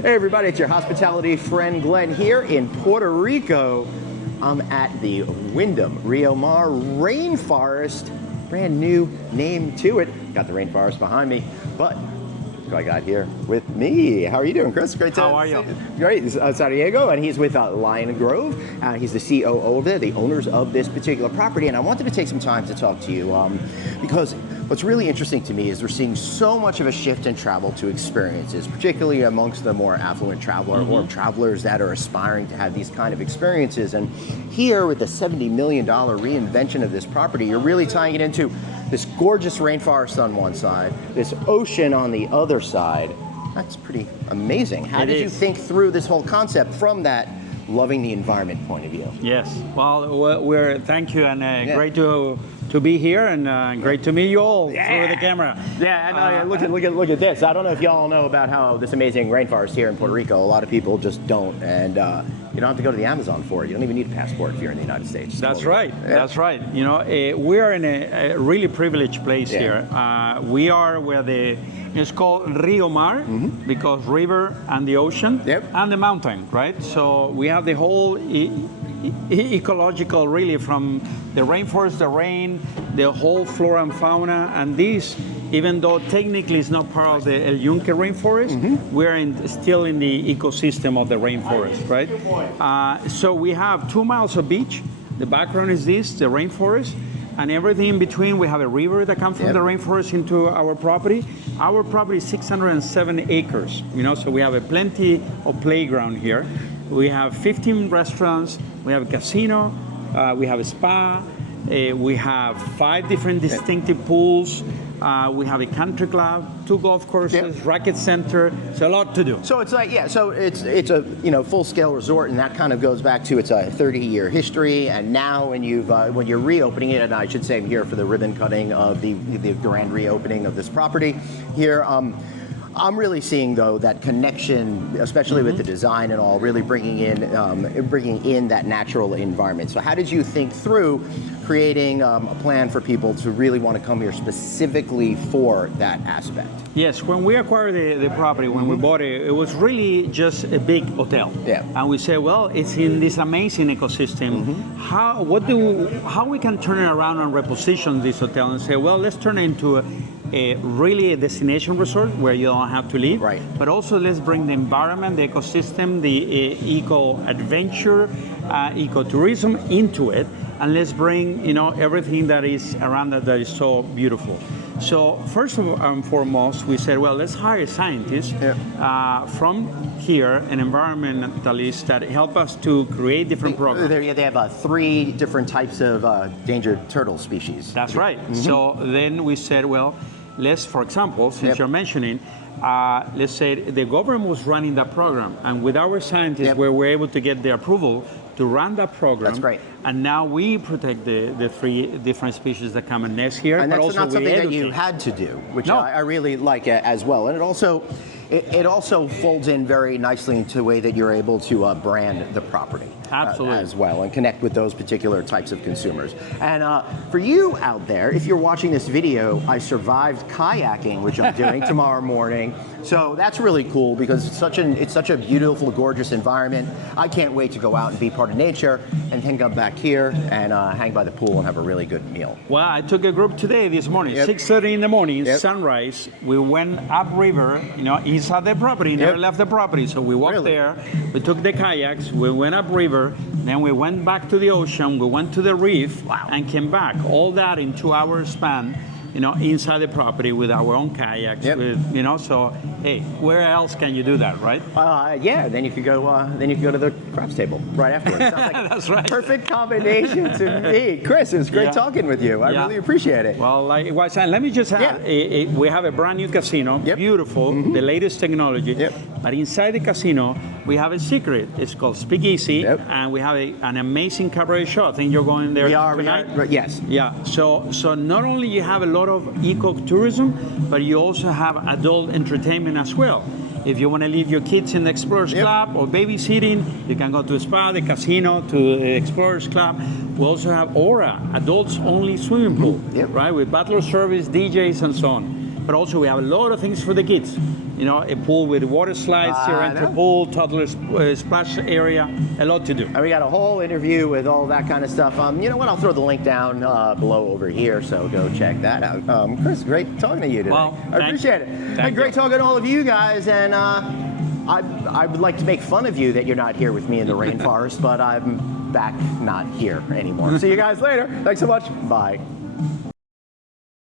Hey everybody, it's your hospitality friend Glenn here in Puerto Rico. I'm at the Wyndham Rio Mar rainforest. Brand new name to it. Got the rainforest behind me, but who I got here with me? How are you doing, Chris? Great to How are you? Great. This is Sariego, and he's with LionGrove. He's the COO of the owners of this particular property, and I wanted to take some time to talk to you because what's really interesting to me is we're seeing so much of a shift in travel to experiences, particularly amongst the more affluent traveler or travelers that are aspiring to have these kind of experiences. And here with the $70 million reinvention of this property, you're really tying it into this gorgeous rainforest on one side, this ocean on the other side. That's pretty amazing. How did you think through this whole concept from that loving the environment point of view? Yes, well, thank you, and great to be here, and great to meet you all through the camera. Yeah, and look at this. I don't know if y'all know about how this amazing rainforest here in Puerto Rico. A lot of people just don't, and you don't have to go to the Amazon for it. You don't even need a passport if you're in the United States. That's right. Yeah. That's right. You know, we are in a really privileged place here. We are where it's called Rio Mar because river and the ocean and the mountain, right? So we have the whole ecological, really, from the rainforest, the rain, the whole flora and fauna, and this, even though technically it's not part of the El Yunque rainforest, we're still in the ecosystem of the rainforest, right? So we have 2 miles of beach. The background is this, the rainforest, and everything in between. We have a river that comes from the rainforest into our property. Our property is 607 acres, you know, so we have plenty of playground here. We have 15 restaurants, we have a casino, we have a spa, we have 5 different distinctive pools, we have a country club, 2 golf courses, racquet center. It's a lot to do. So it's like, so it's a full-scale resort, and that kind of goes back to its 30-year history. And now when you're reopening it, and I should say I'm here for the ribbon cutting of the grand reopening of this property here. I'm really seeing, though, that connection, especially with the design and all, really bringing in that natural environment. So how did you think through creating a plan for people to really want to come here specifically for that aspect? Yes, when we acquired the property, when we bought it, it was really just a big hotel. Yeah. And we said, well, it's in this amazing ecosystem. How we can turn it around and reposition this hotel and say, well, let's turn it into a destination resort where you don't have to leave. Right. But also let's bring the environment, the ecosystem, the eco-adventure, ecotourism into it, and let's bring everything that is around that is so beautiful. So first and foremost, we said, well, let's hire scientists from here, an environmentalist that help us to create different programs. They have 3 different types of endangered turtle species. That's right. So then we said, well, let's, for example, since you're mentioning, let's say the government was running that program, and with our scientists, we were able to get the approval to run that program. That's great. And now we protect the 3 different species that come and nest here. And that's not something that you had to do, which I really like as well. And it also folds in very nicely into the way that you're able to brand the property. Absolutely. As well, and connect with those particular types of consumers. And for you out there, if you're watching this video, I survived kayaking, which I'm doing tomorrow morning. So that's really cool because it's such a beautiful, gorgeous environment. I can't wait to go out and be part of nature, and then come back here and hang by the pool and have a really good meal. Well, I took a group this morning, 6:30 in the morning, sunrise. We went upriver, inside the property, never left the property. So we walked there, we took the kayaks, we went upriver, then we went back to the ocean, we went to the reef, and came back. All that in 2 hours span, inside the property with our own kayaks, so hey, where else can you do that, right? Then you could go to the craps table right afterwards. Sounds like that's right. Perfect combination to me. Chris, it was great talking with you. I really appreciate it. Well, likewise, and let me just add, we have a brand new casino, beautiful, the latest technology, but inside the casino, we have a secret. It's called Speakeasy, and we have an amazing cabaret show. I think you're going there tonight. Yes. Yeah, so not only you have a lot of ecotourism, but you also have adult entertainment as well. If you want to leave your kids in the Explorers Club or babysitting, you can go to the spa, the casino, to the Explorers Club. We also have Aura, adults-only swimming pool, right, with butler service, DJs, and so on. But also we have a lot of things for the kids. You know, a pool with water slides, enter pool, toddler splash area, a lot to do. And we got a whole interview with all that kind of stuff. You know what? I'll throw the link down below over here, so go check that out. Chris, great talking to you today. Well, I appreciate it. And great talking to all of you guys. And I would like to make fun of you that you're not here with me in the rainforest, but I'm back not here anymore. See you guys later. Thanks so much. Bye.